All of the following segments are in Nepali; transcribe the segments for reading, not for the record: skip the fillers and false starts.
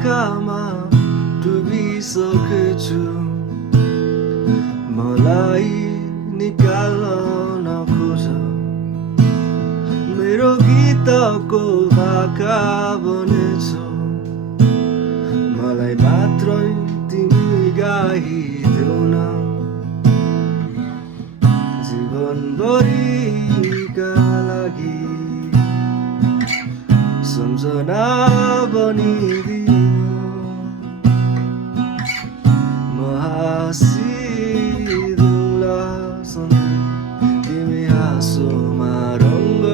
आँखामा डुबिसकेछु मलाई निकाल्न खोज मेरो गीतको भाका बनेछौ मलाई मात्रै तिमी गाइदेऊ न जीवनभरिका लागि सम्झना बनिदियो म हाँसिदुला सँगै तिमी हाँसोमा रङ्ग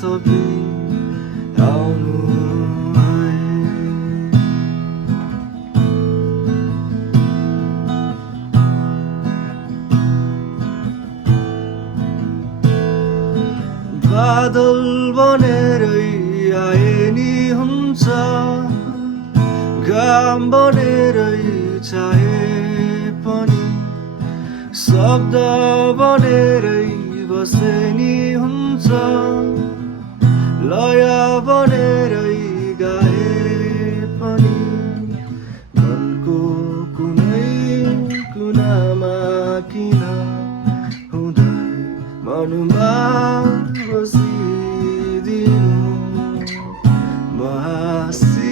थपी आउनु बादल बनेरै आए नि हुन्छ घाम बनेरै छाए पनि शब्द बनेरै बसे नि हुन्छ लय बनेरै गाए पनि मनको कुनै कुनामा किन हुँदै मनमा बसिदिनु म हाँसी